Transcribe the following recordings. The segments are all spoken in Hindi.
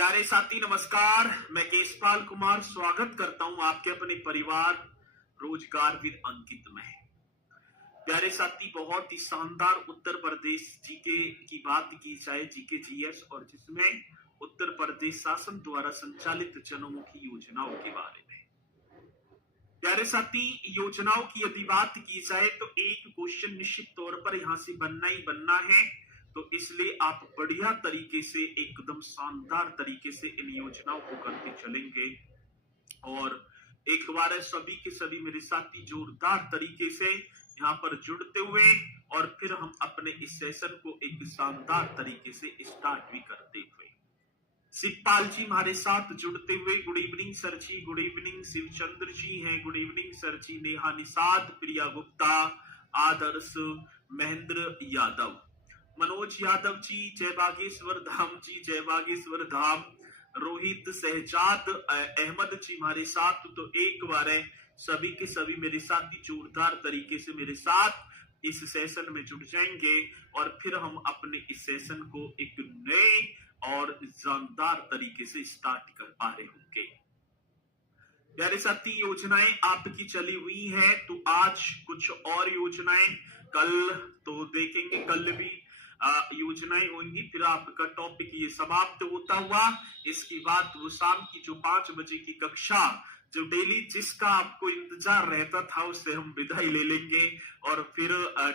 प्यारे साथी नमस्कार। मैं केशपाल कुमार स्वागत करता हूं आपके अपने परिवार रोजगार विद अंकित में। प्यारे साथी, बहुत ही शानदार उत्तर प्रदेश जीके की बात की जाए, जीके जीएस, और जिसमें उत्तर प्रदेश शासन द्वारा संचालित जनमुखी योजनाओं के बारे में। प्यारे साथी, योजनाओं की यदि बात की जाए तो एक क्वेश्चन निश्चित तौर पर यहां से बनना ही बनना है, तो इसलिए आप बढ़िया तरीके से, एकदम शानदार तरीके से इन योजनाओं को करके चलेंगे। और एक बार सभी के सभी मेरे साथी जोरदार तरीके से यहाँ पर जुड़ते हुए और फिर हम अपने इस सेशन को एक शानदार तरीके से स्टार्ट भी करते हुए। शिवपाल जी हमारे साथ जुड़ते हुए, गुड इवनिंग सर जी, गुड इवनिंग। शिवचंद्र जी हैं, गुड इवनिंग सर जी। नेहा निषाद, प्रिया गुप्ता, आदर्श, महेंद्र यादव, मनोज यादव जी, जय बागेश्वर धाम जी, जय बागेश्वर धाम। रोहित, सहजाद, अहमद जी हमारे साथ। तो एक बार सभी के सभी मेरे साथी जोरदार तरीके से मेरे साथ इस सेशन में जुड़ जाएंगे और फिर हम अपने इस सेशन को एक नए और जानदार तरीके से स्टार्ट कर पा रहे होंगे। प्यारे साथी, योजनाएं आपकी चली हुई है, तो आज कुछ और योजनाएं, कल तो देखेंगे, कल भी योजनाएं होंगी। फिर आपका टॉपिक ये समाप्त होता हुआ, इसके बाद वो शाम की जो 5 बजे की कक्षा, जो डेली जिसका आपको इंतजार रहता था, उससे हम विदाई ले लेंगे। और फिर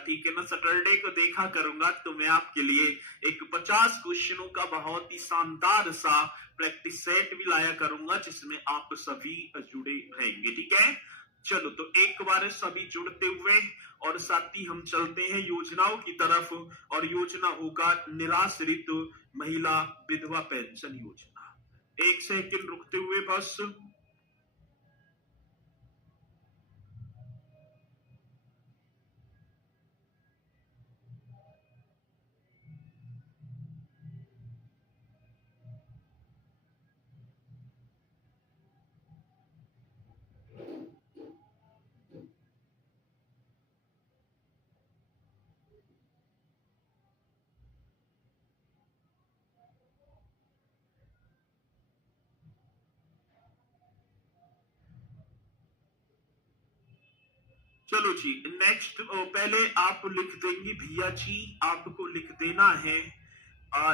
ठीक है ना, सैटरडे को देखा करूंगा तो मैं आपके लिए एक 50 क्वेश्चनों का बहुत ही शानदार सा प्रैक्टिस सेट भी लाया करूंगा, जिसमें आप सभी जुड़े रहेंगे। ठीक है, चलो तो एक बार सभी जुड़ते हुए और साथ ही हम चलते हैं योजनाओं की तरफ। और योजना होगा निराश्रित महिला विधवा पेंशन योजना। एक सेकंड रुकते हुए बस। चलो जी, नेक्स्ट पहले आप लिख देंगे भैया जी, आपको लिख देना है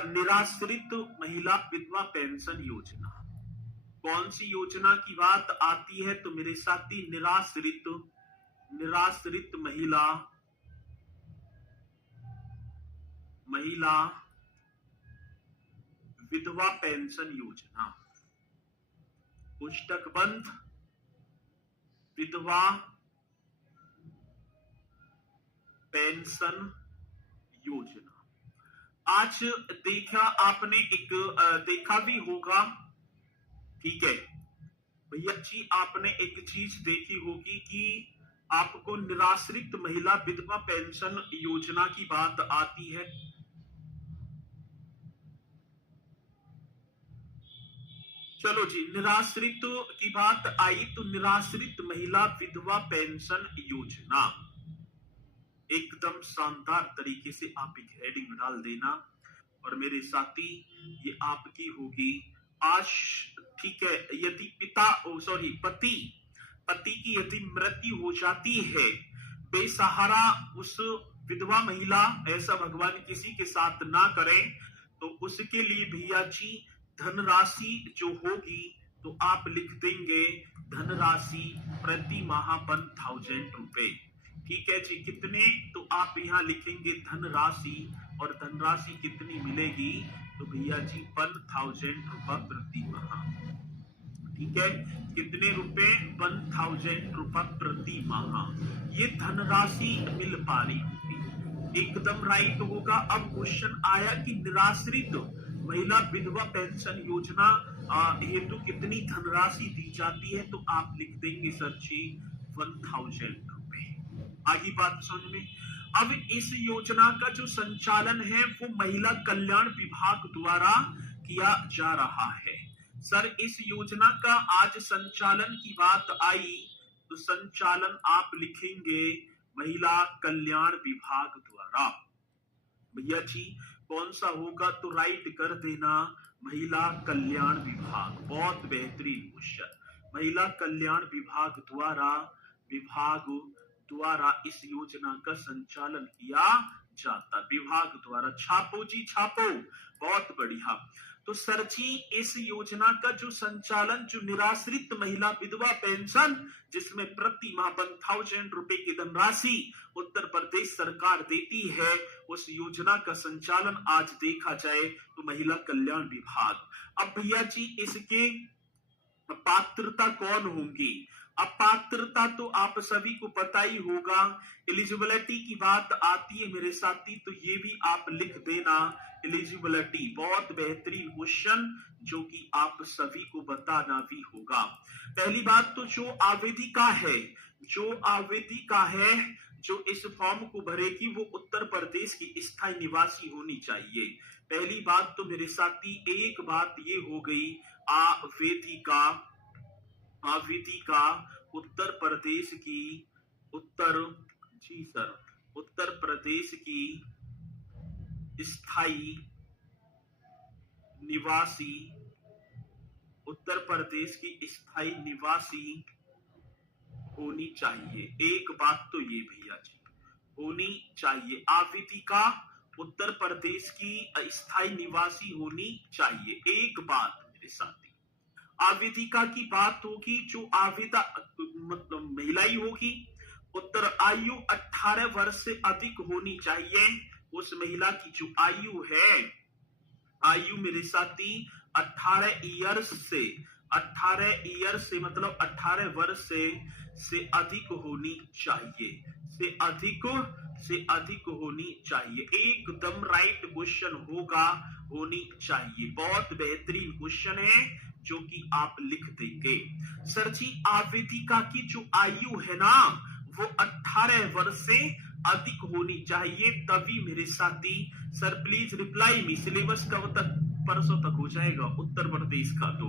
निराश्रित महिला विधवा पेंशन योजना। कौन सी योजना की बात आती है? तो मेरे साथी निराश्रित महिला विधवा पेंशन योजना। पुस्तक बंद विधवा पेंशन योजना। आज देखा आपने, एक देखा भी होगा, ठीक है भैया जी, आपने एक चीज देखी होगी कि आपको निराश्रित महिला विधवा पेंशन योजना की बात आती है। चलो जी, निराश्रित की बात आई तो निराश्रित महिला विधवा पेंशन योजना, एकदम शानदार तरीके से आप एक हेडिंग डाल देना। और मेरे साथी, ये आपकी होगी आज। ठीक है, यदि पति की यदि मृत्यु हो जाती है, बेसहारा उस विधवा महिला, ऐसा भगवान किसी के साथ ना करें, तो उसके लिए भैया जी धनराशि जो होगी, तो आप लिख देंगे धनराशि प्रति माह 1000 रुपए। ठीक है जी, कितने? तो आप यहाँ लिखेंगे धनराशि, और धनराशि कितनी मिलेगी? तो भैया जी 1000 रुपए प्रति माह। ठीक है, कितने रुपए? 1000 रुपए प्रति माह ये धनराशि मिल पा रही होगी। एकदम राइट होगा। अब क्वेश्चन आया कि निराश्रित महिला विधवा पेंशन योजना हेतु कितनी धनराशि दी जाती है? तो आप लिख देंगे सर जी 1000 रुपए। आगे बात समझ में। अब इस योजना का जो संचालन है वो महिला कल्याण विभाग द्वारा किया जा रहा है। सर, इस योजना का आज संचालन की बात आई तो संचालन आप लिखेंगे महिला कल्याण विभाग द्वारा। भैया जी कौन सा होगा? तो राइट कर देना, महिला कल्याण विभाग। बहुत बेहतरीन क्वेश्चन। महिला कल्याण विभाग द्वारा इस योजना का संचालन किया जाता। विभाग द्वारा। छापो जी छापो। बहुत बढ़िया। तो सर जी इस योजना का जो संचालन, जो निराश्रित महिला विधवा पेंशन जिसमें प्रति माह 1000 रुपए की धनराशि उत्तर प्रदेश सरकार देती है, उस योजना का संचालन आज देखा जाए तो महिला कल्याण विभाग। अब भैया जी इसके पात्रता कौन होंगी? अब पात्रता तो आप सभी को पता ही होगा। एलिजिबिलिटी की बात आती है मेरे साथी, तो ये भी आप लिख देना, एलिजिबिलिटी। बहुत बेहतरीन क्वेश्चन जो कि आप सभी को बताना भी होगा। पहली बात तो जो आवेदिका है, जो इस फॉर्म को भरेगी वो उत्तर प्रदेश की स्थायी निवासी होनी चाहिए। पहली बात तो मेरे साथी, एक बात ये हो गई, आवेदिका उत्तर प्रदेश की उत्तर प्रदेश की स्थायी निवासी, उत्तर प्रदेश की स्थायी निवासी होनी चाहिए। एक बात तो ये भैया जी होनी चाहिए, आवेदिका उत्तर प्रदेश की स्थायी निवासी होनी चाहिए। एक बात मेरे साथी, आवेदिका की बात होगी, जो आवेदा मतलब महिला ही होगी, उत्तर आयु 18 वर्ष से अधिक होनी चाहिए। उस महिला की जो आयु है, आयु मेरे साथी 18 ईयर्स से मतलब 18 वर्ष से अधिक होनी चाहिए, से अधिक होनी चाहिए। एकदम राइट क्वेश्चन होगा, होनी चाहिए। बहुत बेहतरीन क्वेश्चन है जो कि आप लिख देंगे। सर जी आवेदिका की जो आयु है ना वो 18 वर्ष से अधिक होनी चाहिए, तभी मेरे साथी। Sir please reply me, syllabus कब तक? परसों तक हो जाएगा उत्तर प्रदेश का। तो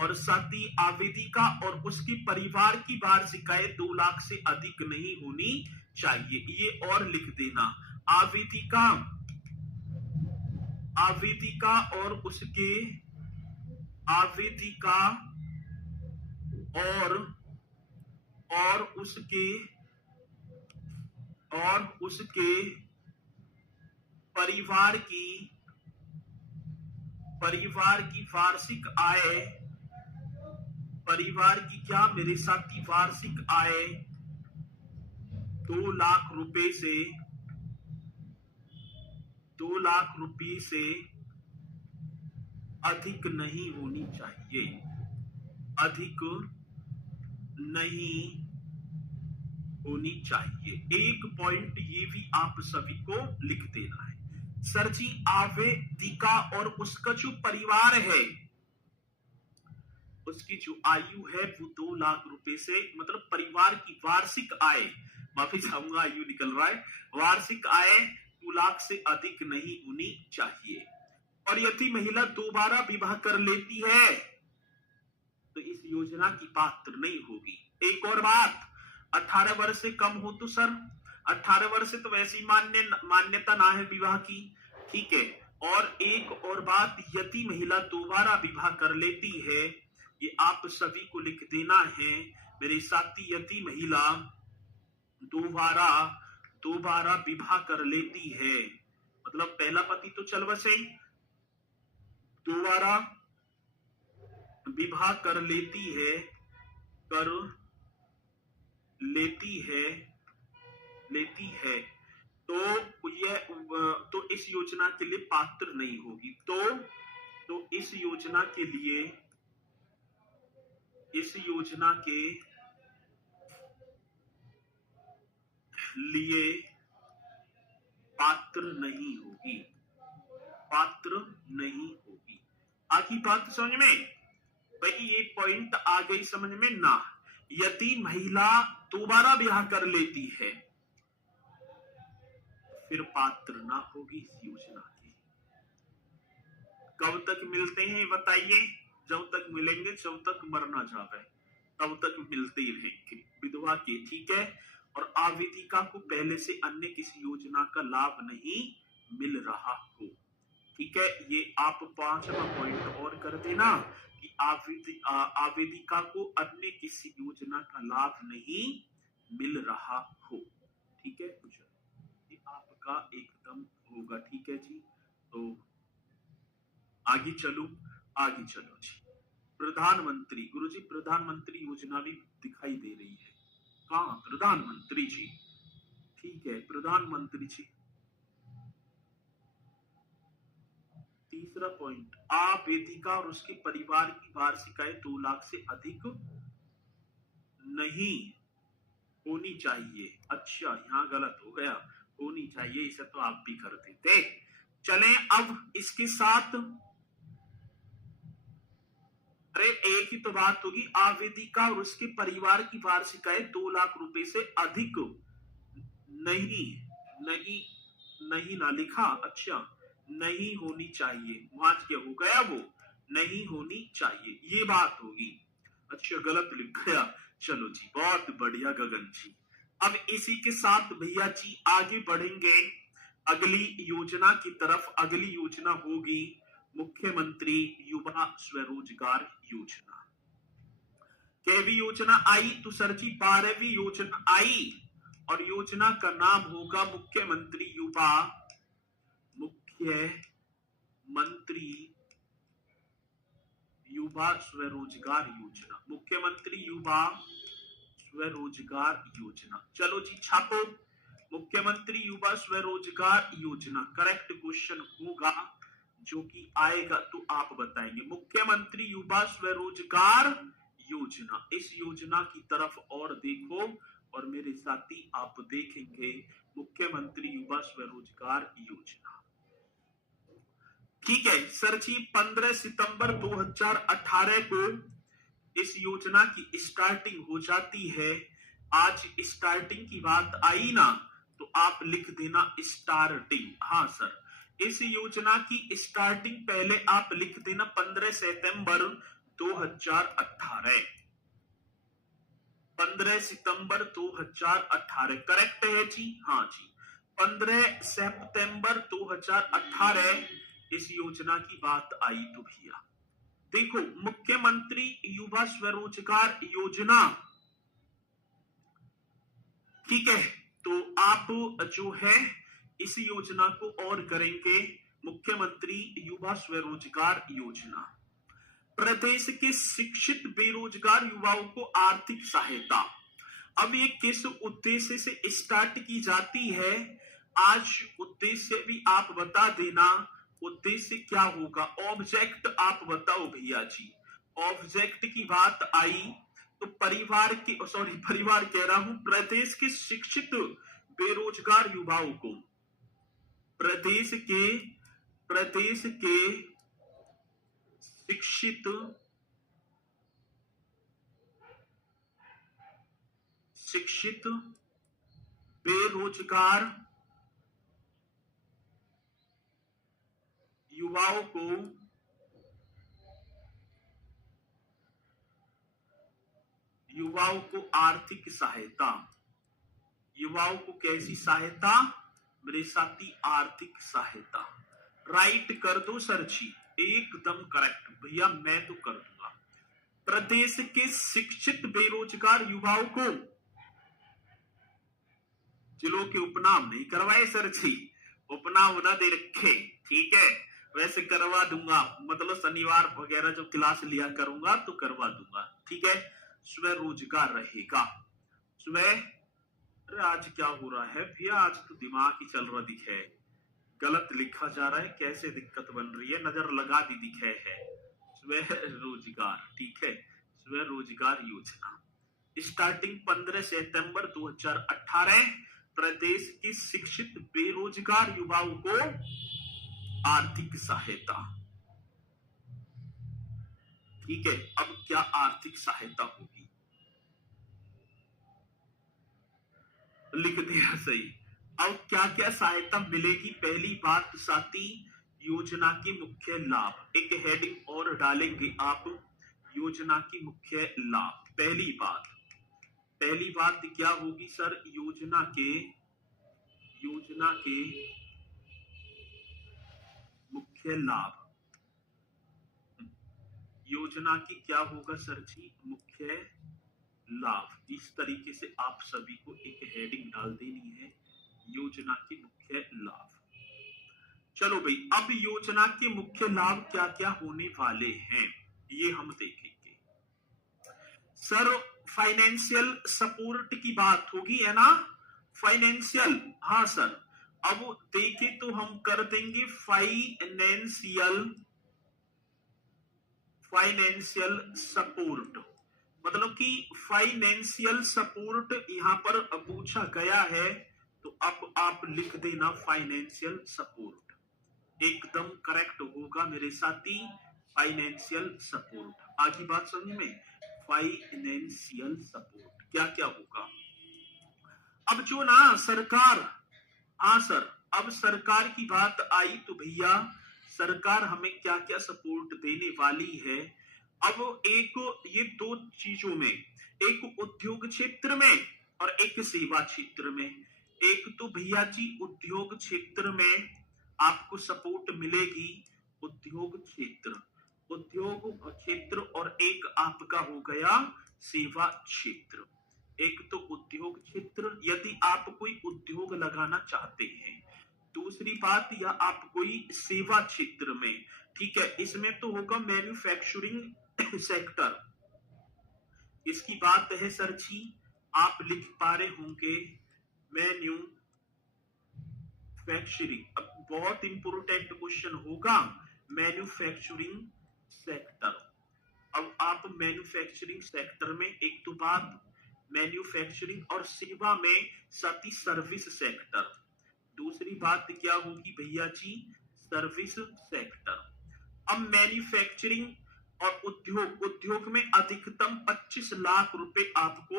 और साथी आवेदिका और उसके परिवार की वार्षिक आय 2 लाख से अधिक नहीं होनी चाहिए, ये और लिख देना। आवेदिका और उसके उसके परिवार की क्या मेरे साथी वार्षिक आय 2 लाख रुपए से अधिक नहीं होनी चाहिए, अधिक नहीं होनी चाहिए। एक पॉइंट ये भी आप सभी को लिख देना है। सर जी आवेदिका और उसका जो परिवार है, उसकी जो आयु है वो 2 लाख रुपए से मतलब परिवार की वार्षिक आय, माफी चाहूंगा आयु निकल रहा है, वार्षिक आय 2 लाख से अधिक नहीं होनी चाहिए। और यदि महिला दोबारा विवाह कर लेती है तो इस योजना की पात्र नहीं होगी। एक और बात, 18 वर्ष से कम हो तो सर 18 वर्ष से तो वैसी मान्यता ना है विवाह की, ठीक है। और एक और बात, यदि महिला दोबारा विवाह कर लेती है, ये आप सभी को लिख देना है मेरे साथी। यदि महिला दोबारा विवाह कर लेती है, मतलब पहला पति तो चल बसे, दोबारा विवाह कर लेती है तो इस योजना के लिए पात्र नहीं होगी। तो इस योजना के लिए पात्र नहीं होगी, आखिर बात समझ में भाई, ये पॉइंट आ गई समझ में ना। यदि महिला दोबारा विवाह कर लेती है फिर पात्र ना होगी इस योजना की। कब तक मिलते हैं बताइए? जब तक मिलेंगे, जब तक मरना जावे तब तक मिलते ही रहेंगे विधवा के, ठीक है। और आवेदिका को पहले से अन्य किसी योजना का लाभ नहीं मिल रहा हो, ठीक है, ये आप 5वां पॉइंट और कर देना कि आवेदिका को अन्य किसी योजना का लाभ नहीं मिल रहा हो। ठीक है, ये आपका एकदम होगा। ठीक है जी, तो आगे चलो, आगे चलो जी। प्रधानमंत्री, गुरुजी प्रधानमंत्री योजना भी दिखाई दे रही है। हाँ, प्रधानमंत्री जी, ठीक है, प्रधानमंत्री जी। तीसरा पॉइंट, आवेदिका और उसके परिवार की वार्षिक आय 2 लाख से अधिक नहीं होनी चाहिए। अच्छा, यहाँ गलत हो गया, होनी चाहिए, इसे तो आप भी कर देते। चलें अब इसके साथ, अरे एक ही तो बात होगी, आवेदिका और उसके परिवार की वार्षिक आय 2 लाख रुपए से अधिक नहीं, नहीं, नहीं ना लिखा। अच्छा, नहीं होनी चाहिए, वहां क्या हो गया, वो नहीं होनी चाहिए, ये बात होगी। अच्छा, गलत लिख गया। चलो जी, बहुत बढ़िया गगन जी। अब इसी के साथ भैया जी आगे बढ़ेंगे अगली योजना की तरफ। अगली योजना होगी मुख्यमंत्री युवा स्वरोजगार योजना। कैवी योजना आई तो सर जी 12वीं योजना आई, और योजना का नाम होगा मुख्यमंत्री युवा स्वरोजगार योजना। मुख्यमंत्री युवा स्वरोजगार योजना। चलो जी छापो, मुख्यमंत्री युवा स्वरोजगार योजना करेक्ट क्वेश्चन होगा, जो कि आएगा तो आप बताएंगे। मुख्यमंत्री युवा स्वरोजगार योजना, इस योजना की तरफ और देखो, और मेरे साथी आप देखेंगे मुख्यमंत्री युवा स्वरोजगार योजना। ठीक है सर जी, 15 सितंबर 2018 को इस योजना की स्टार्टिंग हो जाती है। आज स्टार्टिंग की बात आई ना, तो आप लिख देना स्टार्टिंग। हाँ सर, इस योजना की स्टार्टिंग पहले आप लिख देना 15 सितंबर 2018। 15 सितंबर 2018 करेक्ट है जी। हाँ जी, 15 सितंबर 2018 इस योजना की बात आई। तो भैया देखो, मुख्यमंत्री युवा स्वरोजगार योजना, ठीक है, तो आप जो है इस योजना को और करेंगे मुख्यमंत्री युवा स्वरोजगार योजना। प्रदेश के शिक्षित बेरोजगार युवाओं को आर्थिक सहायता। अब ये किस उद्देश्य से स्टार्ट की जाती है, आज उद्देश्य भी आप बता देना। उद्देश्य क्या होगा, ऑब्जेक्ट आप बताओ भैया जी। ऑब्जेक्ट की बात आई तो परिवार के, सॉरी परिवार कह रहा हूं, प्रदेश के शिक्षित बेरोजगार युवाओं को, प्रदेश के शिक्षित बेरोजगार युवाओं को आर्थिक सहायता। युवाओं को कैसी सहायता मेरे साथी, आर्थिक सहायता। राइट कर दो सर जी, एकदम करेक्ट भैया, मैं तो कर दूंगा। प्रदेश के शिक्षित बेरोजगार युवाओं को, जिलों के उपनाम नहीं करवाए सर जी, उपनाम ना दे रखे, ठीक है, वैसे करवा दूंगा, मतलब शनिवार वगैरह जो क्लास लिया करूंगा तो करवा दूंगा। ठीक है, स्वरोजगार रहेगा। अरे आज क्या हो रहा है भैया, आज तो दिमाग ही चल रहा दिखे, गलत लिखा जा रहा है, कैसे दिक्कत बन रही है, नजर लगा दी दिखे है। स्वरोजगार, ठीक है, स्वरोजगार योजना स्टार्टिंग 15 सितंबर 2018। प्रदेश के शिक्षित बेरोजगार युवाओं को आर्थिक सहायता। ठीक है, अब क्या आर्थिक सहायता होगी, लिख दिया सही। अब क्या क्या सहायता मिलेगी, पहली बात साथी, योजना के मुख्य लाभ, एक हेडिंग और डालेंगे आप, योजना की मुख्य लाभ। पहली बात क्या होगी सर, योजना के मुख्य मुख्य लाभ। योजना की क्या होगा सर जी? मुख्य लाभ। इस तरीके से आप सभी को एक हेडिंग डाल देनी है, योजना के मुख्य लाभ। चलो भाई, अब योजना के मुख्य लाभ क्या क्या होने वाले हैं ये हम देखेंगे। सर फाइनेंशियल सपोर्ट की बात होगी, है ना? फाइनेंशियल, हाँ सर। अब देखें तो हम कर देंगे फाइनेंशियल सपोर्ट, मतलब कि फाइनेंशियल सपोर्ट यहां पर पूछा गया है, तो अब आप लिख देना फाइनेंशियल सपोर्ट, एकदम करेक्ट होगा मेरे साथी, फाइनेंशियल सपोर्ट। आगे बात समझ में, फाइनेंशियल सपोर्ट क्या क्या होगा। अब जो ना सरकार, हाँ सर, अब सरकार की बात आई तो भैया सरकार हमें क्या क्या सपोर्ट देने वाली है। अब एक ये दो चीजों में, एक उद्योग क्षेत्र में और एक सेवा क्षेत्र में। एक तो भैया जी उद्योग क्षेत्र में आपको सपोर्ट मिलेगी, उद्योग क्षेत्र, और एक आपका हो गया सेवा क्षेत्र। एक तो उद्योग क्षेत्र, यदि आप कोई उद्योग लगाना चाहते हैं। दूसरी बात, या आप कोई सेवा क्षेत्र में, ठीक है, इसमें तो होगा मैन्युफैक्चरिंग सेक्टर। इसकी बात है सर जी, आप लिख पा रहे होंगे मैन्युफैक्चरिंग। अब बहुत इंपोर्टेंट क्वेश्चन होगा, मैन्युफैक्चरिंग सेक्टर। अब आप मैन्युफैक्चरिंग सेक्टर में, एक तो बात मैन्युफैक्चरिंग और सेवा में साथ ही सर्विस सेक्टर। दूसरी बात क्या होगी भैया जी? Service sector. अब मैन्युफैक्चरिंग और उद्योग में अधिकतम 25 लाख रुपए आपको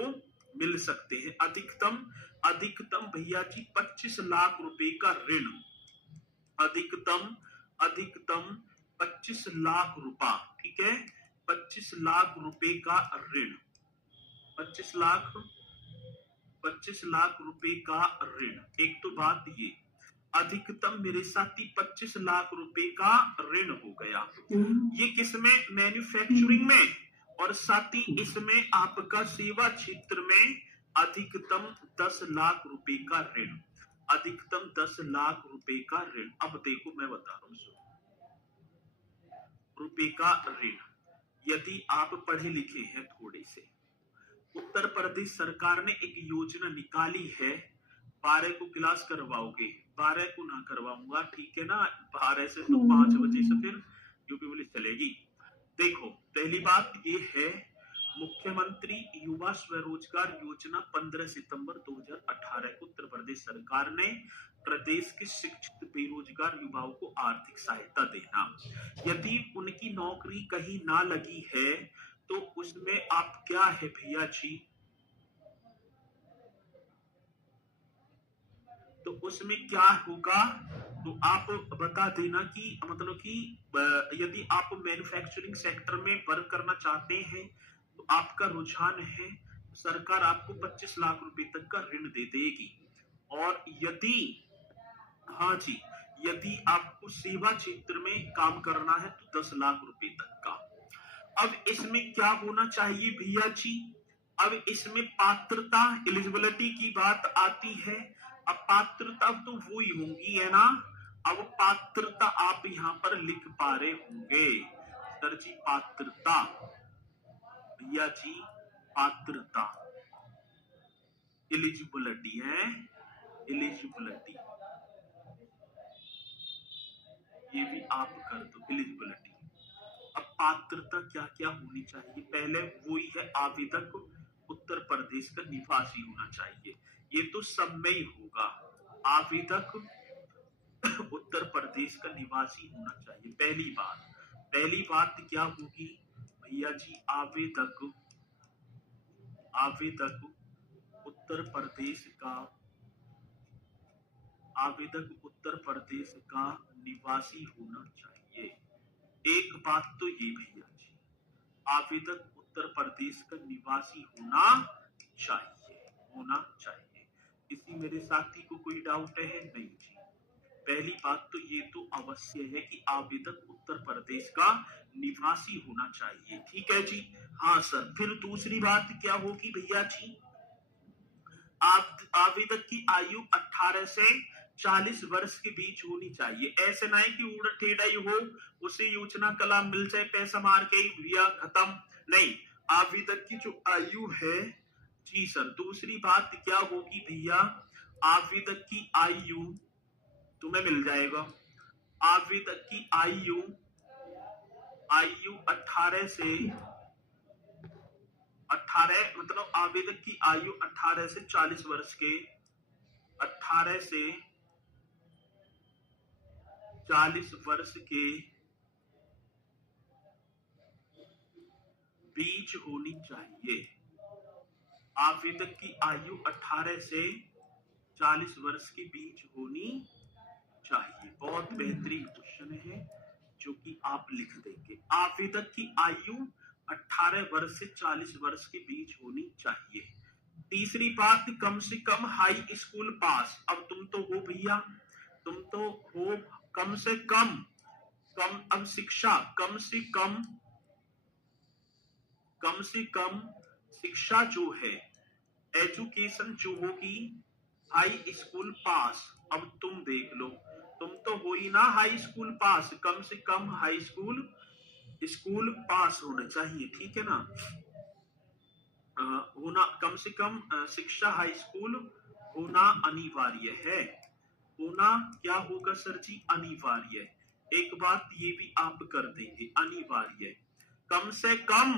मिल सकते हैं, अधिकतम भैया जी 25 लाख रुपए का ऋण, अधिकतम 25 लाख रुपया, ठीक है, 25 लाख रुपए का ऋण, 25 लाख रुपए का ऋण। एक तो बात ये, अधिकतम मेरे साथी 25 लाख रुपए का ऋण हो गया। ये किसमें? मैन्युफैक्चरिंग में, और साथ ही इसमें आपका सेवा क्षेत्र में अधिकतम 10 लाख रुपए का ऋण, अधिकतम 10 लाख रुपए का ऋण। अब देखो मैं बता रहा हूं रुपए का ऋण, यदि आप पढ़े लिखे हैं थोड़े से, उत्तर प्रदेश सरकार ने एक योजना निकाली है, 12 को क्लास करवाओगे, 12 को ना करवाऊंगा, ठीक है ना, 12 से तो 5 बजे से फिर यूपी पुलिस चलेगी। देखो पहली बात ये है, मुख्यमंत्री युवा स्वरोजगार योजना 15 सितंबर 2018 को उत्तर प्रदेश सरकार ने प्रदेश के शिक्षित बेरोजगार युवाओं को आर्थिक सहायता देना। यदि उनकी नौकरी कहीं ना लगी है तो उसमें आप क्या है भैया जी, तो उसमें क्या होगा, तो आप बता देना कि मतलब कि यदि आप मैन्युफैक्चरिंग सेक्टर में वर्क करना चाहते हैं तो आपका रुझान है, सरकार आपको 25 लाख रुपए तक का ऋण दे देगी। और यदि, हाँ जी, यदि आपको सेवा क्षेत्र में काम करना है तो 10 लाख रुपए तक का। अब इसमें क्या होना चाहिए भैया जी? अब इसमें पात्रता, एलिजिबिलिटी की बात आती है। अब पात्रता तो वो ही होंगी, है ना? अब पात्रता आप यहां पर लिख पा रहे होंगे सर जी, पात्रता भैया जी, पात्रता, एलिजिबिलिटी है, एलिजिबिलिटी, ये भी आप कर दो, एलिजिबिलिटी। अब पात्रता क्या क्या होनी चाहिए? पहले वही है, आवेदक उत्तर प्रदेश का निवासी होना चाहिए, ये तो सब में ही होगा, आवेदक उत्तर प्रदेश का निवासी होना चाहिए। पहली बात क्या होगी भैया जी? आवेदक उत्तर प्रदेश का निवासी होना चाहिए। एक बात तो ये भैया जी, आवेदक उत्तर प्रदेश का निवासी होना चाहिए। किसी मेरे साथी को कोई डाउट है? नहीं जी, पहली बात तो ये तो अवश्य है कि आवेदक उत्तर प्रदेश का निवासी होना चाहिए। ठीक है जी। हाँ सर, फिर दूसरी बात क्या होगी भैया जी, आवेदक की आयु 18 से 40 वर्ष के बीच होनी चाहिए। ऐसे ना है कि उड़ टेढ़ाई हो, उसे योजना का लाभ मिल जाए, पैसा मार के ही भैया खत्म। नहीं, आवेदक की जो आयु है, जी सर, दूसरी बात क्या होगी भैया, आवेदक की आयु तुम्हें मिल जाएगा, आवेदक की आयु 18 से 18 मतलब आवेदक की आयु 18 से 40 वर्ष के, 18 से 40 वर्ष के बीच होनी चाहिए। आवेदक की आयु 18 से 40 वर्ष के बीच होनी चाहिए। बहुत बेहतरीन क्वेश्चन है जो कि आप लिख देंगे। आवेदक की आयु 18 वर्ष से 40 वर्ष के बीच होनी चाहिए। तीसरी बात, कम से कम हाई स्कूल पास। अब तुम तो हो भैया, तुम तो हो कम से कम अब शिक्षा कम से कम शिक्षा जो है, एजुकेशन जो होगी हाई स्कूल पास। अब तुम देख लो, तुम तो हो ही ना हाई स्कूल पास, कम से कम हाई स्कूल पास होना चाहिए। ठीक है ना, होना कम से कम शिक्षा हाई स्कूल होना अनिवार्य है। होना क्या होगा सर जी, अनिवार्य। एक बात ये भी आप कर देंगे, अनिवार्य। कम से कम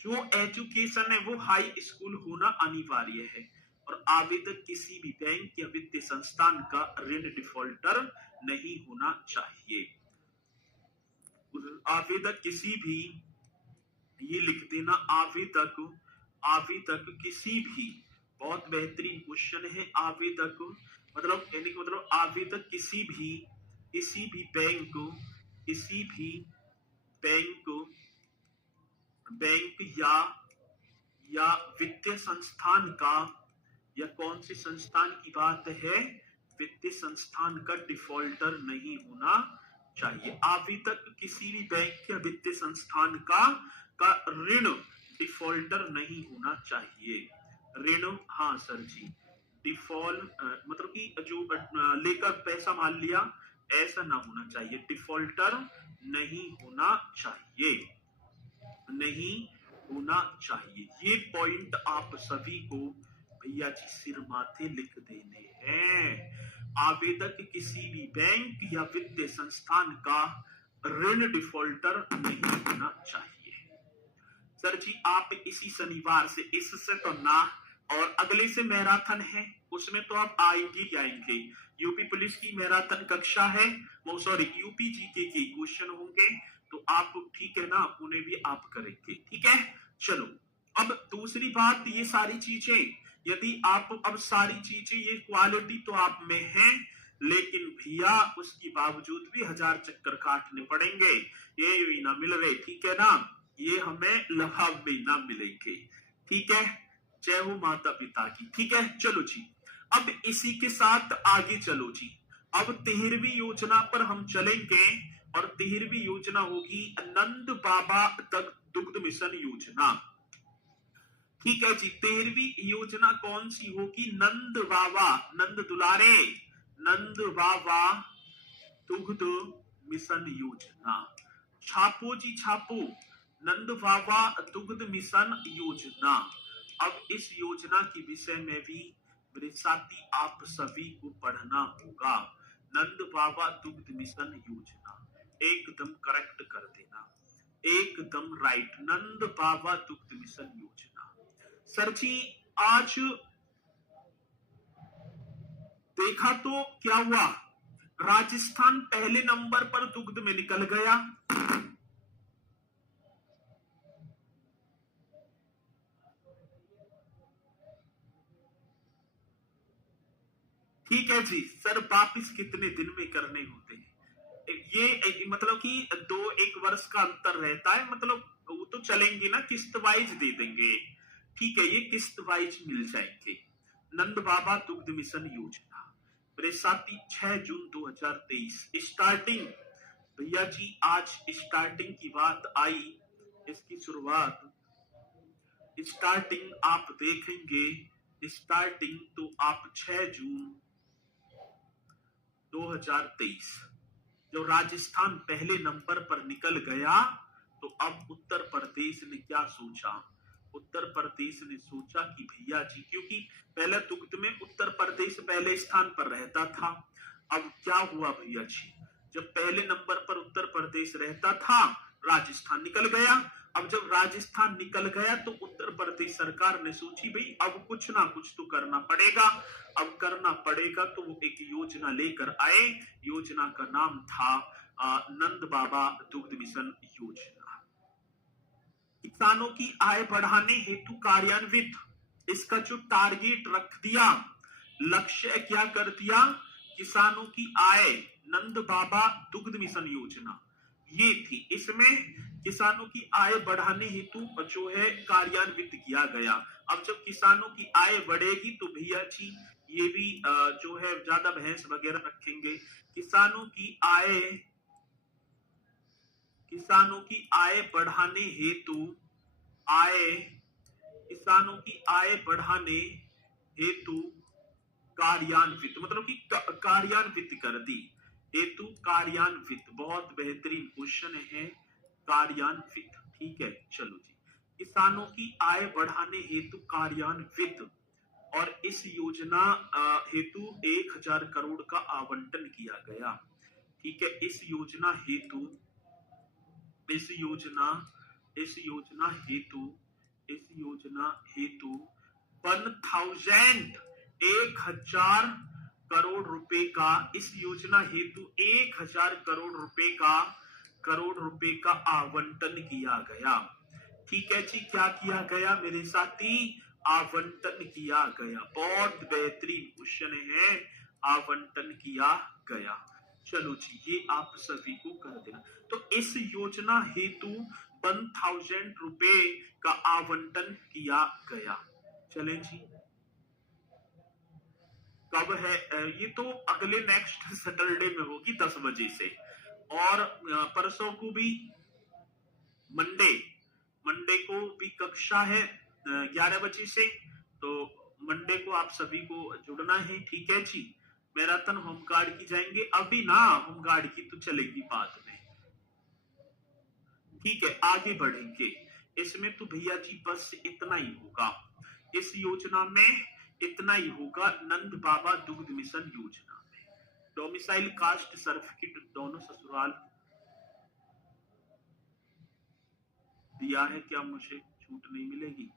जो एजुकेशन है वो हाई स्कूल होना अनिवार्य है। और आवेदक किसी भी बैंक या वित्तीय संस्थान का ऋण डिफॉल्टर नहीं होना चाहिए। आवेदक किसी भी, ये लिख देना, आवेदक किसी भी, बहुत बेहतरीन क्वेश्चन है। आवेदक मतलब आवेदक किसी भी बैंक या वित्तीय संस्थान का, या कौन सी संस्थान की बात है, वित्तीय संस्थान का डिफॉल्टर नहीं होना चाहिए। आवेदक किसी भी बैंक या वित्तीय संस्थान का ऋण डिफॉल्टर नहीं होना चाहिए। ऋण, हाँ सर जी, डिफॉल्ट मतलब कि जो लेकर पैसा मान लिया, ऐसा ना होना चाहिए। डिफॉल्टर नहीं होना चाहिए, नहीं होना चाहिए। ये पॉइंट आप सभी को भैया जी सिर माथे लिख देने हैं। आवेदक किसी भी बैंक या वित्तीय संस्थान का ऋण डिफॉल्टर नहीं होना चाहिए। सर जी, आप इसी शनिवार से, इससे तो ना, और अगले से मैराथन है, उसमें तो आप आएंगे ही आएंगे। यूपी पुलिस की मैराथन कक्षा है, वो सॉरी यूपी जीके के क्वेश्चन होंगे, तो आप ठीक है ना, उन्हें भी आप करेंगे। ठीक है, चलो। अब दूसरी बात, ये सारी चीजें, यदि आप अब सारी चीजें, ये क्वालिटी तो आप में है, लेकिन भैया उसके बावजूद भी 1000 चक्कर काटने पड़ेंगे, ये ना मिल रहे। ठीक है ना, ये हमें लाभ में ना मिलेंगे। ठीक है, जय हो माता पिता की। ठीक है, चलो जी, अब इसी के साथ आगे चलो जी। अब 13वीं योजना पर हम चलेंगे, और 13वीं योजना होगी नंद बाबा दुग्ध मिशन योजना। ठीक है जी, 13वीं योजना कौन सी होगी, नंद बाबा, नंद दुलारे, नंद बाबा दुग्ध मिशन योजना। छापो जी छापो, नंद बाबा दुग्ध मिशन योजना। अब इस योजना के विषय में भी मेरे साथी आप सभी को पढ़ना होगा। नंद बाबा दुग्ध मिशन योजना, एकदम करेक्ट कर देना, एकदम राइट, नंद बाबा दुग्ध मिशन योजना। सर जी, आज देखा तो क्या हुआ, राजस्थान पहले नंबर पर दुग्ध में निकल गया। ठीक है जी सर, वापिस कितने दिन में करने होते हैं? ये मतलब कि 2-1 वर्ष का अंतर रहता है, मतलब वो तो चलेंगे ना, किस्त वाइज दे देंगे। ठीक है, ये किस्त वाइज मिल जाएंगे। नंद बाबा दुग्ध मिशन योजना, मेरे साथी 6 जून 2023 स्टार्टिंग। भैया जी आज स्टार्टिंग की बात आई, इसकी शुरुआत स्टार्टिंग आप देखेंगे, स्टार्टिंग तो आप 6 जून 2023 जो राजस्थान पहले नंबर पर निकल गया, तो अब उत्तर प्रदेश ने क्या सोचा? उत्तर प्रदेश ने सोचा कि भैया जी, क्योंकि पहले दुग्ध में उत्तर प्रदेश पहले स्थान पर रहता था। अब क्या हुआ भैया जी, जब पहले नंबर पर उत्तर प्रदेश रहता था, राजस्थान निकल गया। अब जब राजस्थान निकल गया तो उत्तर प्रदेश सरकार ने सोची भाई अब कुछ ना कुछ तो करना पड़ेगा। अब करना पड़ेगा तो वो एक योजना लेकर आए। योजना का नाम था नंद बाबा दुग्ध मिशन योजना। किसानों की आय बढ़ाने हेतु कार्यान्वित, इसका जो टारगेट रख दिया, लक्ष्य क्या कर दिया, किसानों की आय, नंद बाबा दुग्ध मिशन योजना ये थी। इसमें किसानों की आय बढ़ाने हेतु जो है कार्यान्वित किया गया। अब जब किसानों की आय बढ़ेगी तो भैया जी ये भी जो है ज्यादा भैंस वगैरह रखेंगे। किसानों की आय बढ़ाने हेतु किसानों की आय बढ़ाने हेतु कार्यान्वित, मतलब कि कार्यान्वित कर दी। हेतु कार्यान्वित, बहुत बेहतरीन क्वेश्चन है, कार्यान्वित। ठीक है, चलो जी, किसानों की आय बढ़ाने हेतु कार्यान्वित, और इस योजना हेतु 1000 करोड़ का आवंटन किया गया। ठीक है, इस योजना हेतु 1000 करोड़ रुपए का, इस योजना हेतु 1000 करोड़ रुपए का आवंटन किया गया। ठीक है जी, क्या किया गया मेरे साथी? आवंटन किया गया। बहुत बेहतरीन क्वेश्चन है, आवंटन किया गया। चलो जी, ये आप सभी को कर देना। तो इस योजना हेतु 1000 रुपए का आवंटन किया गया। चलें जी, कब है ये? तो अगले नेक्स्ट सैटरडे में होगी 10 बजे से, और परसों को भी मंडे को भी कक्षा है 11 बजे से। तो मंडे को आप सभी को जुड़ना है। ठीक है जी, मैराथन होमगार्ड की जाएंगे, अभी ना होमगार्ड की तो चलेगी बाद में। ठीक है, आगे बढ़ेंगे। इसमें तो भैया जी बस इतना ही होगा, इस योजना में इतना ही होगा। नंद बाबा दुग्ध मिशन योजना में डोमिसाइल कास्ट सर्टिफिकेट दोनों ससुराल दिया है, क्या मुझे छूट नहीं मिलेगी?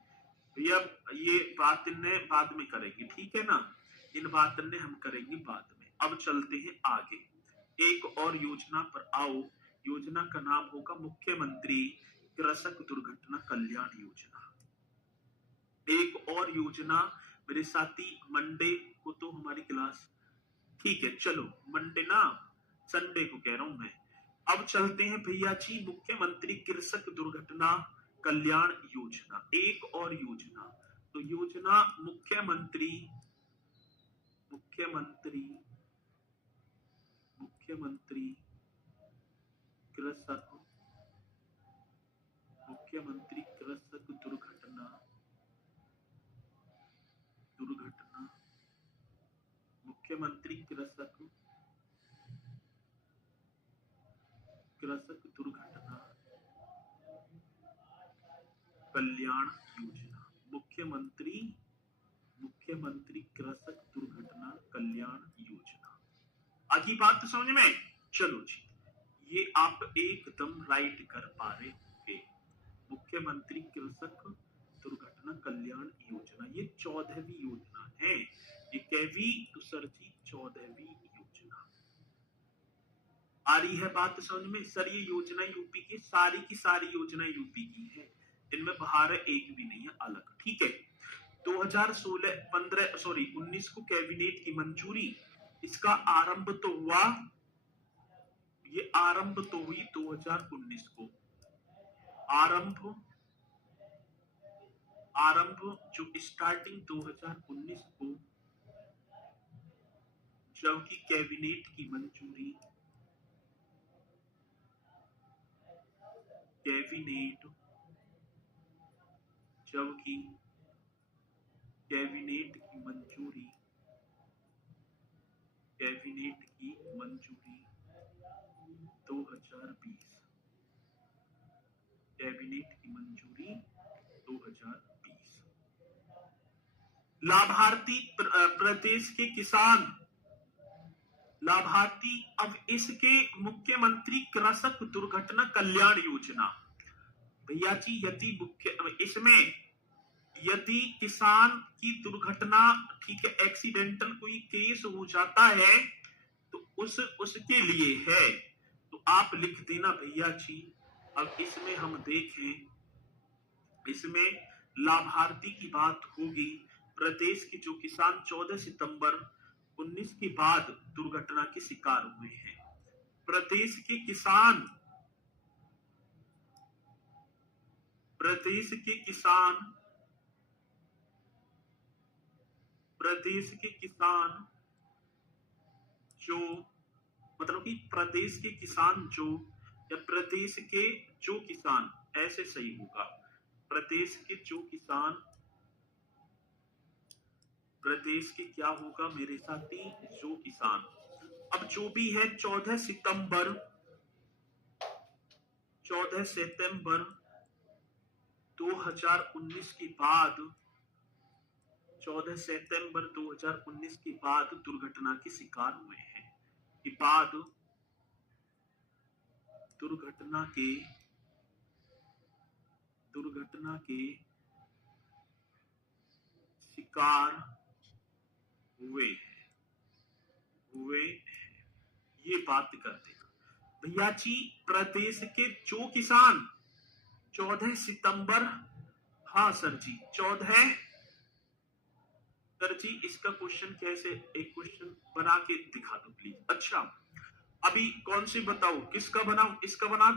भैया ये बात इन्हें बाद में करेंगे, ठीक है ना, इन बात ने हम करेंगे बाद में। अब चलते हैं आगे, एक और योजना पर आओ। योजना का नाम होगा मुख्यमंत्री कृषक दुर्घटना कल्याण योजना। एक और योजना मेरे साथी, मंडे को तो हमारी क्लास, ठीक है चलो मंडे ना, संडे को कह रहा हूं मैं। अब चलते हैं भैया जी, मुख्यमंत्री कृषक दुर्घटना कल्याण योजना, एक और योजना। तो योजना मुख्यमंत्री कृषक दुर्घटना मुख्यमंत्री कृषक दुर्घटना कल्याण योजना। मुख्यमंत्री कृषक दुर्घटना कल्याण योजना। आगे बात तो समझ में? चलो जी, ये आप एकदम राइट कर पा रहे होंगे। मुख्यमंत्री कृषक दुर्घटना कल्याण योजना, ये 14वीं योजना है। ये कैवी तो सर जी 14वीं योजना। आ रही है बात समझ में? सर ये योजना यूपी की सारी योजना यूपी की है, इनमें बाहर एक भी नहीं है अलग। ठीक है, 19 को कैबिनेट की मंजूरी, इसका आरंभ तो हुआ, ये आरंभ तो हुई 2019 को। आरंभ जो स्टार्टिंग 2019 को जबकि कैबिनेट की मंजूरी, कैबिनेट, जबकि कैबिनेट की मंजूरी, कैबिनेट की मंजूरी 2020, कैबिनेट की मंजूरी 2020। लाभार्थी प्रदेश के किसान, लाभार्थी अब इसके मुख्यमंत्री कृषक दुर्घटना कल्याण योजना। भैया जी यदि मुख्य इसमें यदि किसान की दुर्घटना, ठीक है, एक्सीडेंटल कोई केस हो जाता है तो उसके लिए है, तो आप लिख देना भैया जी। अब इसमें हम देखें, इसमें लाभार्थी की बात होगी। प्रदेश के जो किसान 14 सितंबर 19 के बाद दुर्घटना के शिकार हुए हैं, प्रदेश के किसान, प्रदेश के किसान, प्रदेश के किसान जो, मतलब कि प्रदेश के किसान जो, या प्रदेश के जो किसान, ऐसे सही होगा, प्रदेश के जो किसान, प्रदेश के क्या होगा मेरे साथी, जो किसान। अब जो भी है 14 सितंबर 2019 के बाद, 14 सितंबर 2019 के बाद दुर्घटना के शिकार हुए हैं, के बाद दुर्घटना के शिकार हुए, ये बात कर देगा भैया जी। प्रदेश के जो किसान 14 सितंबर, हाँ सर जी 14, सर जी इसका क्वेश्चन कैसे, एक क्वेश्चन बना के दिखा दो प्लीज। अच्छा अभी कौन सी बताओ, किसका बनाओ, इसका बना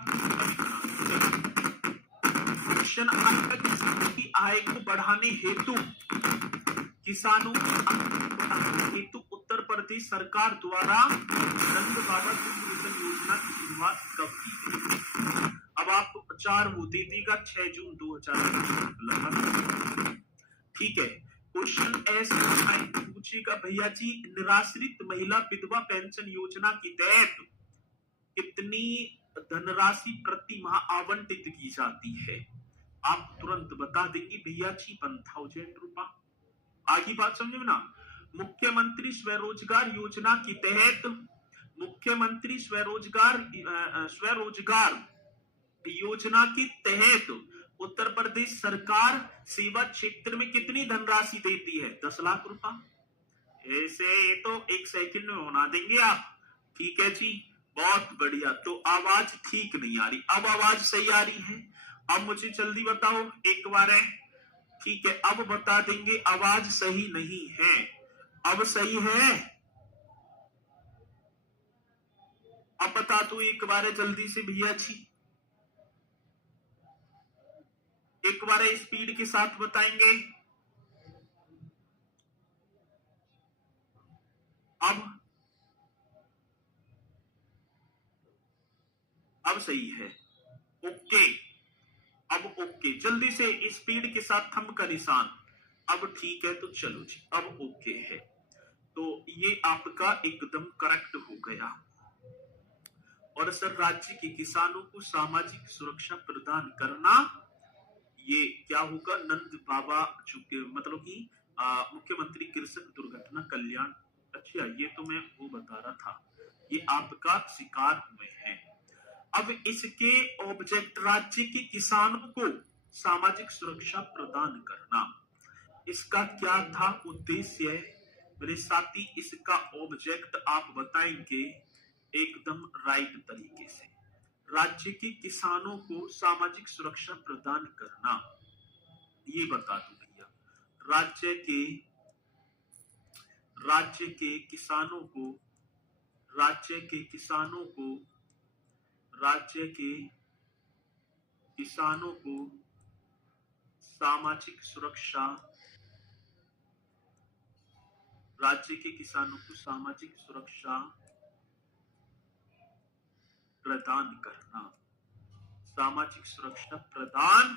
क्वेश्चन आएगा। किसानों की आय को बढ़ाने हेतु, किसानों की आय को बढ़ाने हेतु उत्तर प्रदेश सरकार द्वारा नंद बाबा दुग्ध योजना की शुरुआत कब की गई? अब आपको 4 वो दे देगा, 6 जून 2000। ठीक है, क्वेश्चन ऐसे पूछेगा भैया जी, निराश्रित महिला विधवा पेंशन योजना के तहत कितनी धनराशि प्रति माह आवंटित की जाती है? आप तुरंत बता देंगे भैया जी 1000 रुपया। आगे बात समझे ना। मुख्यमंत्री स्वरोजगार योजना के तहत, मुख्यमंत्री स्वरोजगार योजना के तहत उत्तर प्रदेश सरकार सेवा क्षेत्र में कितनी धनराशि देती है? 10 लाख रुपया। ऐसे तो 1 सेकंड में बना देंगे आप। ठीक है जी, बहुत बढ़िया। तो आवाज ठीक नहीं आ रही, अब आवाज सही आ रही है। अब मुझे जल्दी बताओ एक बार है, ठीक है, अब बता देंगे आवाज सही नहीं है, अब सही है, अब बता दो एक बार जल्दी से भैया जी, एक बार स्पीड के साथ बताएंगे। अब सही है, ओके, अब ओके, जल्दी से स्पीड के साथ थंब का निशान। अब ठीक है, तो चलो जी, अब ओके है, तो ये आपका एकदम करेक्ट हो गया। और सर राज्य के किसानों को सामाजिक सुरक्षा प्रदान करना, ये क्या होगा? नंद बाबा मतलब कि मुख्यमंत्री कृषक दुर्घटना कल्याण। अच्छा ये तो मैं वो बता रहा था, ये आपका शिकार हुए हैं। अब इसके ऑब्जेक्ट, राज्य के किसानों को सामाजिक सुरक्षा प्रदान करना, इसका क्या था उद्देश्य? मेरे साथी इसका ऑब्जेक्ट आप बताएंगे एकदम राइट तरीके से। राज्य के किसानों को सामाजिक सुरक्षा प्रदान करना, ये बता दो भैया। राज्य के किसानों को, राज्य के किसानों को, राज्य के किसानों को सामाजिक सुरक्षा, राज्य के किसानों को सामाजिक सुरक्षा प्रदान करना, सामाजिक सुरक्षा प्रदान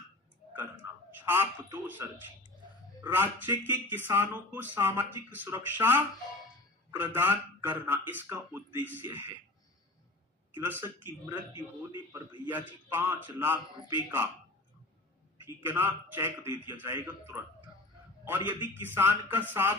करना। छाप दो सर जी। राज्य के किसानों को सामाजिक सुरक्षा प्रदान करना इसका उद्देश्य है। कृषक की मृत्यु होने पर भैया जी 5 लाख रुपए का, ठीक है ना, चेक दे दिया जाएगा तुरंत। और यदि किसान का 60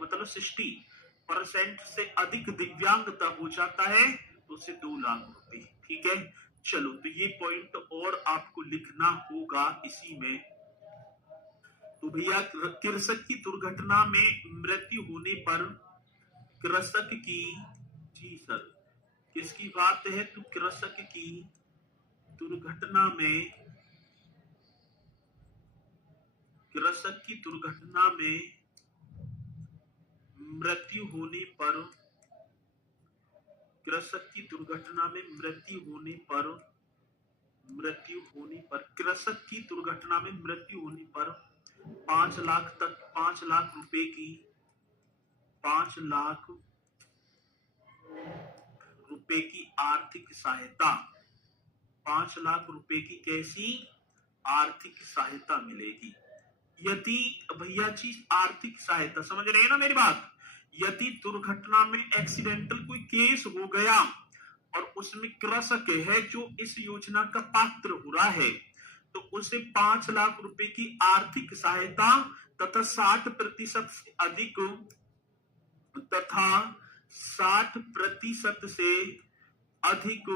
मतलब 60% से अधिक दिव्यांगता हो जाता है तो उसे 2 लाख रुपए। ठीक है, चलो तो ये पॉइंट और आपको लिखना होगा इसी में। तो भैया कृषक की दुर्घटना में मृत्यु होने पर कृषक की, जी सर किसकी बात है, तो कृषक की दुर्घटना में, कृषक की दुर्घटना में मृत्यु होने पर, कृषक की दुर्घटना में मृत्यु होने पर, कृषक की दुर्घटना में मृत्यु होने पर 5 लाख तक, 5 लाख रुपए की, 5 लाख रुपए की आर्थिक सहायता, 5 लाख रुपए की कैसी आर्थिक सहायता मिलेगी। यदि भैया जी आर्थिक सहायता, समझ रहे हैं ना मेरी बात, यदि दुर्घटना में एक्सीडेंटल कोई केस हो गया और उसमें कृषक है जो इस योजना का पात्र हो रहा है तो उसे 5 लाख रुपए की आर्थिक सहायता तथा 60% से अधिक, तथा 60% से अधिक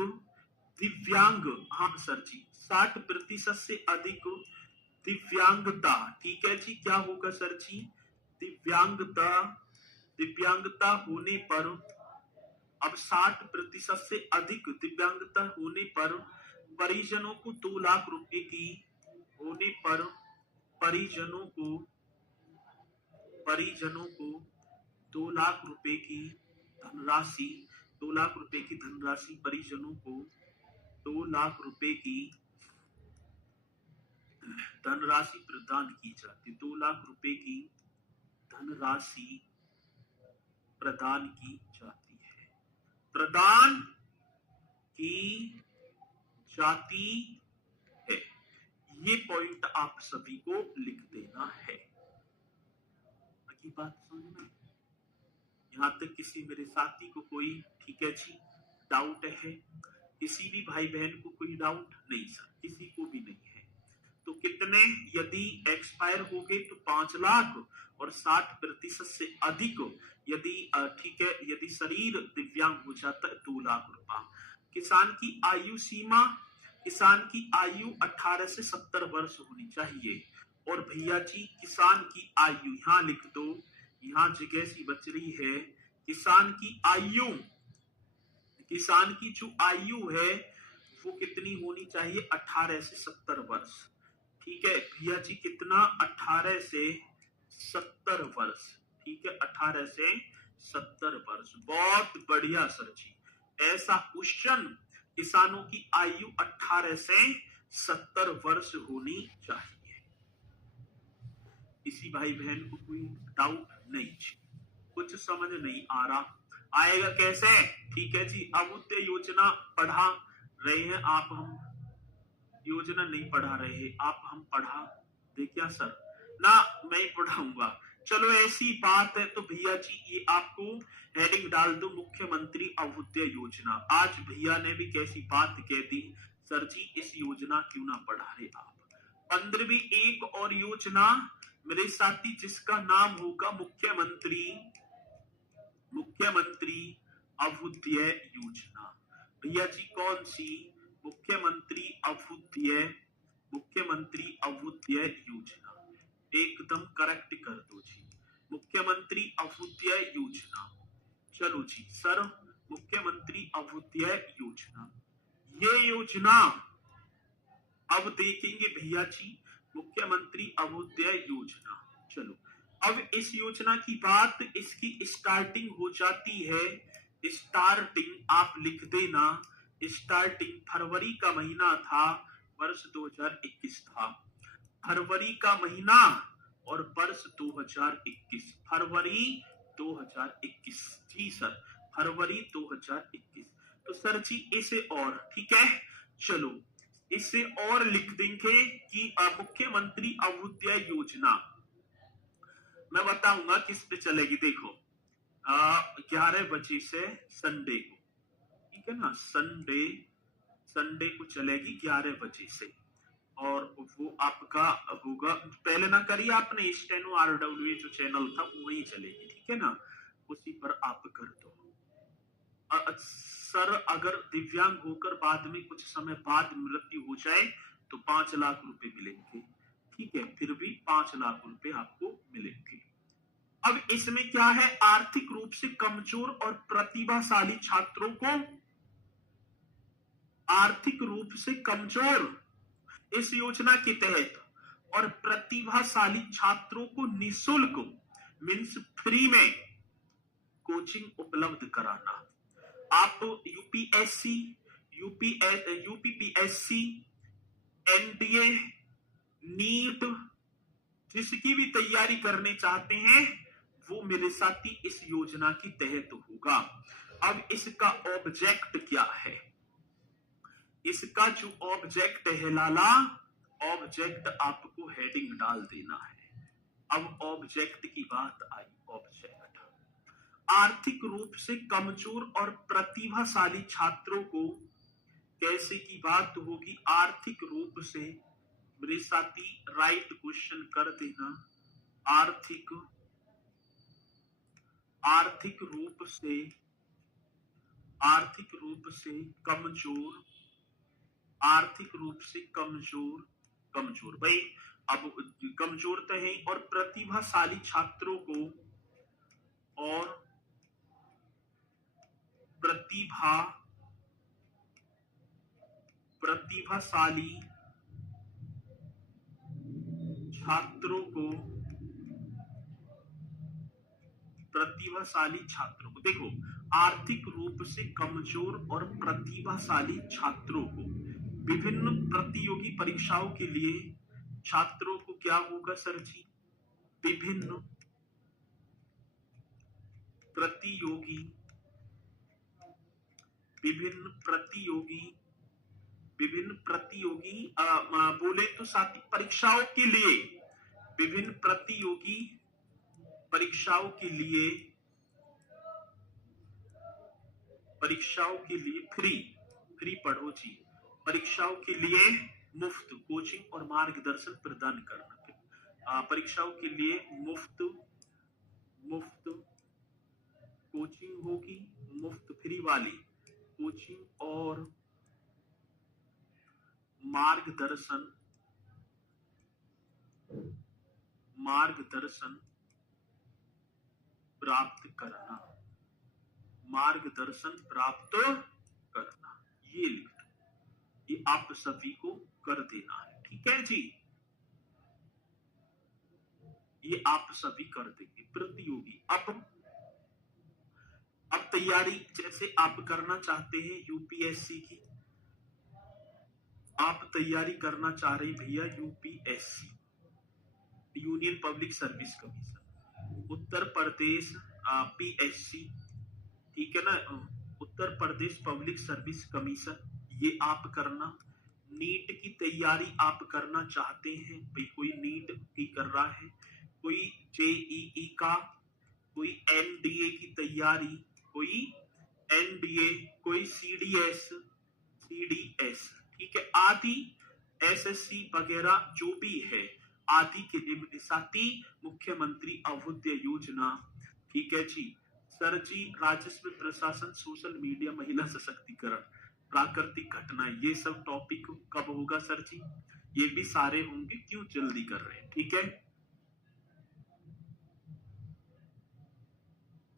दिव्यांग, हाँ सर जी 60% से अधिक दिव्यांगता। ठीक है जी, क्या होगा सर जी, दिव्यांगता, दिव्यांगता होने पर, अब 60% से अधिक दिव्यांगता होने पर परिजनों को 2 लाख रुपए की, होने पर परिजनों को 2 लाख रुपए की धनराशि, 2 लाख रुपए की धनराशि परिजनों को 2 लाख रुपए की धनराशि प्रदान की जाती, 2 लाख रुपए की धनराशि प्रदान की जाती है, प्रदान की जाती है। ये पॉइंट आप सभी को लिख देना है। बाकी बात समझ में, यहां तक किसी मेरे साथी को कोई, ठीक है जी, डाउट है, किसी भी भाई बहन को कोई डाउट नहीं सर, किसी को भी नहीं है। तो कितने, यदि एक्सपायर हो गए तो 5 लाख और 60% से अधिक यदि, ठीक है, यदि शरीर दिव्यांग हो जाता है 2 लाख रुपया। किसान की आयु सीमा, किसान की आयु 18 से 70 वर्ष होनी चाहिए। और भैया जी किसान की आयु यहां लिख दो, यहां जगह सी बच रही है, किसान की आयु, किसान की जो आयु है वो कितनी होनी चाहिए, 18 से 70 वर्ष। ठीक है भैया जी, कितना, 18 से 70 वर्ष। ठीक है, 18 से 70 वर्ष, बहुत बढ़िया सर जी। ऐसा क्वेश्चन, किसानों की आयु 18 से 70 वर्ष होनी चाहिए। किसी भाई बहन को कोई डाउट नहीं, कुछ समझ नहीं आ रहा, आएगा कैसे। ठीक है जी, अभुद्य योजना पढ़ा रहे हैं आप, हम योजना नहीं पढ़ा रहे आप, हम पढ़ा दे क्या सर, ना मैं पढ़ाऊंगा। चलो ऐसी बात है तो भैया जी ये आपको हेडिंग डाल दो, मुख्यमंत्री अभुद्य योजना। आज भैया ने भी कैसी बात कह दी, सर जी इस योजना क्यों ना पढ़ा रहे आप। 15वीं एक और योजना मेरे साथी जिसका नाम होगा मुख्यमंत्री, मुख्यमंत्री अभुद्य योजना। भैया जी कौन सी, मुख्यमंत्री अभुद्य, मुख्यमंत्री अभुद्य योजना, एकदम करेक्ट कर दो जी, मुख्यमंत्री अभुद्य योजना। चलो जी सर, मुख्यमंत्री अभुद्य योजना, ये योजना अब देखेंगे भैया जी, मुख्यमंत्री अभुद्य योजना। चलो अब इस योजना की बात, इसकी स्टार्टिंग हो जाती है, स्टार्टिंग आप लिख देना, स्टार्टिंग फरवरी का महीना था, वर्ष 2021 था, फरवरी का महीना और वर्ष 2021, फरवरी 2021। जी सर, फरवरी 2021। तो सर जी इसे और, ठीक है, चलो इसे और लिख देंगे कि मुख्यमंत्री अभ्युदय योजना मैं बताऊंगा किस पे चलेगी। देखो 11 बजे से संडे को, ठीक है ना, संडे को चलेगी 11 बजे से, और वो आपका होगा, पहले ना करिए आपने स्टेनो RW जो चैनल था वही चलेगी, ठीक है ना, उसी पर आप कर दो। सर अगर दिव्यांग होकर बाद में कुछ समय बाद मृत्यु हो जाए तो 5 लाख रुपए मिलेंगे, ठीक है, फिर भी 5 लाख रुपए आपको मिलेंगे। अब इसमें क्या है, आर्थिक रूप से कमजोर और प्रतिभाशाली छात्रों को, आर्थिक रूप से कमजोर इस योजना के तहत और प्रतिभाशाली छात्रों को निःशुल्क मीन्स फ्री में कोचिंग उपलब्ध कराना। आप यूपीएससी, यूपीपीएससी, एनडीए, नीट जिसकी भी तैयारी करने चाहते हैं वो मेरे साथी इस योजना के तहत होगा। अब इसका ऑब्जेक्ट क्या है, इसका जो ऑब्जेक्ट है लाला, ऑब्जेक्ट आपको हेडिंग डाल देना है। अब ऑब्जेक्ट की बात आई, ऑब्जेक्ट आर्थिक रूप से कमजोर और प्रतिभाशाली छात्रों को कैसे की बात होगी, आर्थिक रूप से, मेरे साथी राइट क्वेश्चन कर देना, आर्थिक रूप से कमजोर, आर्थिक रूप से कमजोर भाई, अब कमजोर तो है, और प्रतिभाशाली छात्रों को, और प्रतिभाशाली छात्रों को देखो, आर्थिक रूप से कमजोर और प्रतिभाशाली छात्रों को विभिन्न प्रतियोगी परीक्षाओं के लिए छात्रों को क्या होगा सर जी, विभिन्न प्रतियोगी बोले तो साथी परीक्षाओं के लिए, विभिन्न प्रतियोगी परीक्षाओं के लिए फ्री पढ़ो जी, परीक्षाओं के लिए मुफ्त कोचिंग और मार्गदर्शन प्रदान करना, परीक्षाओं के लिए मुफ्त कोचिंग होगी, मुफ्त फ्री वाली कोचिंग और मार्गदर्शन प्राप्त करना, ये लिख दो, ये आप सभी को कर देना है, ठीक है जी, ये आप सभी कर देंगे प्रतियोगी। अब तैयारी जैसे आप करना चाहते हैं यूपीएससी की, आप तैयारी करना चाह रहे भैया UPSC, union public service commission, Uttar Pradesh PSC, ठीक है ना, Uttar Pradesh public service commission, ये आप करना। नीट की तैयारी आप करना चाहते हैं भाई, कोई नीट की कर रहा है, कोई जेईई का, कोई एनडीए की तैयारी, कोई एनडीए, कोई सीडीएस, ठीक है, आदि एसएससी वगैरह जो भी है, आदि के लिए साथी मुख्यमंत्री अभ्युदय योजना, ठीक है जी। सर जी राजस्व प्रशासन, सोशल मीडिया, महिला सशक्तिकरण, प्राकृतिक घटनाएं, ये सब टॉपिक कब होगा सर जी, ये भी सारे होंगे, क्यों जल्दी कर रहे हैं, ठीक है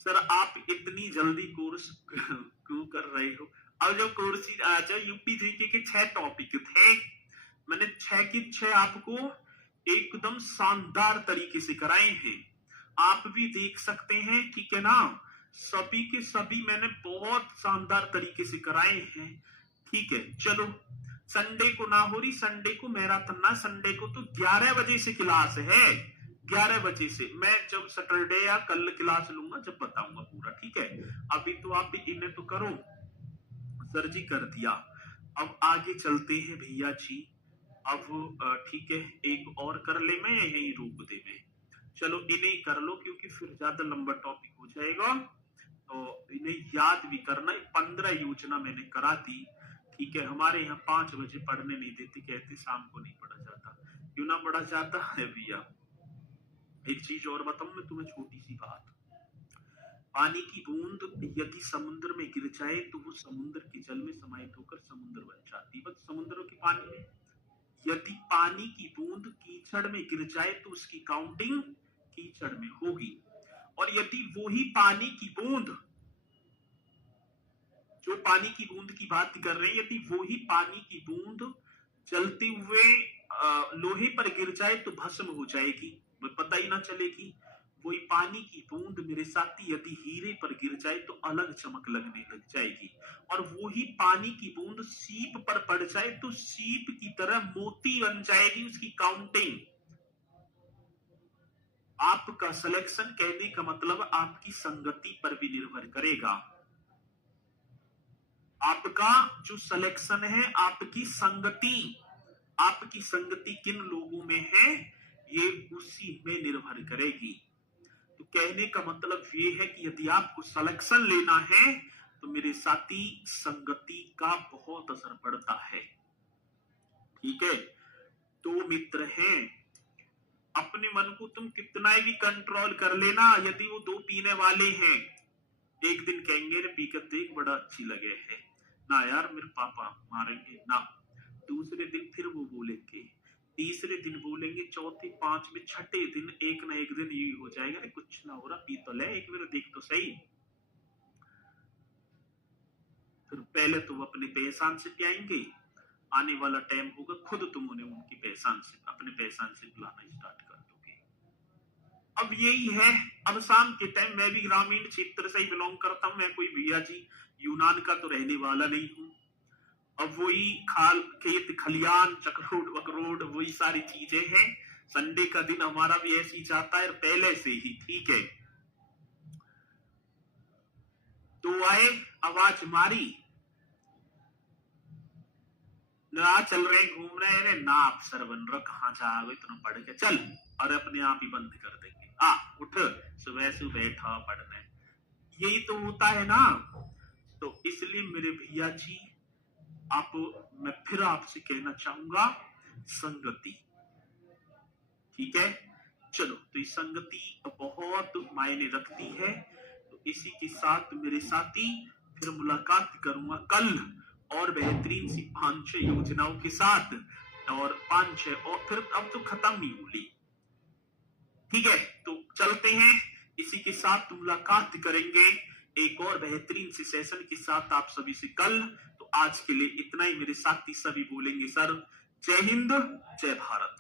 सर, आप इतनी जल्दी कोर्स क्यों कर रहे हो। अब जो कोर्स जो यूपी जीके के 6 टॉपिक थे, मैंने 6 की 6 आपको एकदम शानदार तरीके से कराए हैं, आप भी देख सकते हैं, ठीक है ना, सभी के सभी मैंने बहुत शानदार तरीके से कराए हैं, ठीक है। चलो संडे को ना हो रही, संडे को मैराथन ना, संडे को तो 11 बजे से क्लास है, 11 बजे से। मैं जब सैटरडे या कल क्लास लूंगा जब बताऊंगा पूरा, ठीक है। अभी तो आप भी इन्हें तो करो। सर जी कर दिया। अब आगे चलते हैं भैया जी। अब ठीक है, एक और कर ले मैं या यही रोक दे मैं? चलो इन्हें ही कर लो क्योंकि फिर ज्यादा लंबा टॉपिक हो जाएगा। तो इन्हें याद भी करना। 15 योजना मैंने करा दी, ठीक है। हमारे यहाँ 5 बजे पढ़ने नहीं देते, कहते शाम को नहीं पढ़ा जाता। क्यों ना पढ़ा जाता है भैया? एक चीज और बताऊं मैं तुम्हें, छोटी सी बात। पानी की बूंद यदि समुद्र में गिर जाए तो वो समुद्र के जल में समाहित होकर समुद्र बन जाती है। बस समुद्रों के पानी में यदि पानी की बूंद कीचड़ में गिर जाए तो उसकी काउंटिंग कीचड़ में होगी। और यदि वो ही पानी की बूंद, जो पानी की बूंद की बात कर रहे हैं, यदि वो ही पानी की बूंद चलते हुए लोहे पर गिर जाए तो भस्म हो जाएगी, पता ही ना चलेगी। वही पानी की बूंद मेरे साथी यदि हीरे पर गिर जाए तो अलग चमक लगने लग जाएगी। और वो ही पानी की बूंद सीप पर पड़ जाए तो सीप की तरह मोती बन जाएगी उसकी काउंटिंग। आपका सिलेक्शन, कहने का मतलब आपकी संगति पर भी निर्भर करेगा। आपका जो सिलेक्शन है, आपकी संगति, आपकी संगति किन लोगों में है, ये उसी में निर्भर करेगी। तो कहने का मतलब ये है कि यदि आपको सिलेक्शन लेना है तो मेरे साथी संगति का बहुत असर पड़ता है, ठीक है। तो मित्र हैं, अपने मन को तुम कितना भी कंट्रोल कर लेना, यदि वो दो पीने वाले हैं, एक दिन कहेंगे रे पीकर देख बड़ा अच्छी लगे है ना यार, मेरे पापा मारेंगे ना। दूसरे दिन फिर वो बोलेंगे, तीसरे दिन बोलेंगे, चौथे, पांचवें, छठे दिन एक ना एक दिन ये हो जाएगा, रे कुछ ना हो रहा, पी तो ले एक बार देख तो सही। फिर पहले तो वो अपने पहचान से पियाएंगे, आने वाला टाइम होगा खुद तुम उन्हें उनकी पहचान से, अपने पहचान से पिलाना स्टार्ट कर दोगे। अब यही है। अब शाम के टाइम, मैं भी ग्रामीण क्षेत्र से ही बिलोंग करता हूं, मैं कोई भैया जी यूनान का तो रहने वाला नहीं हूं। अब वही खाल खेत खलियान चकरोट वकरोट वही सारी चीजें हैं। संडे का दिन हमारा भी ऐसे ही जाता है पहले से ही, ठीक है। तो आए, आवाज मारी, ना चल रहे घूम रहे हैं ना अफसर बन रहा, कहाँ जाओगे तुम पढ़ के चल, और अपने आप ही बंद कर देंगे। उठ, सुबह से बैठा पढ़ने, यही तो होता है ना। तो इसलिए मेरे भैया जी, आप, मैं फिर आपसे कहना चाहूंगा, संगति, ठीक है। चलो, तो ये संगति बहुत मायने रखती है। तो इसी के साथ मेरे साथी, फिर मुलाकात करूंगा कल और बेहतरीन सी 5-6 योजनाओं के साथ, और 5-6 और फिर अब तो खत्म नहीं होली, ठीक है। तो चलते हैं, इसी के साथ मुलाकात करेंगे एक और बेहतरीन सी सेशन के साथ आप सभी से कल। तो आज के लिए इतना ही। मेरे साथी सभी बोलेंगे सर जय हिंद जय भारत।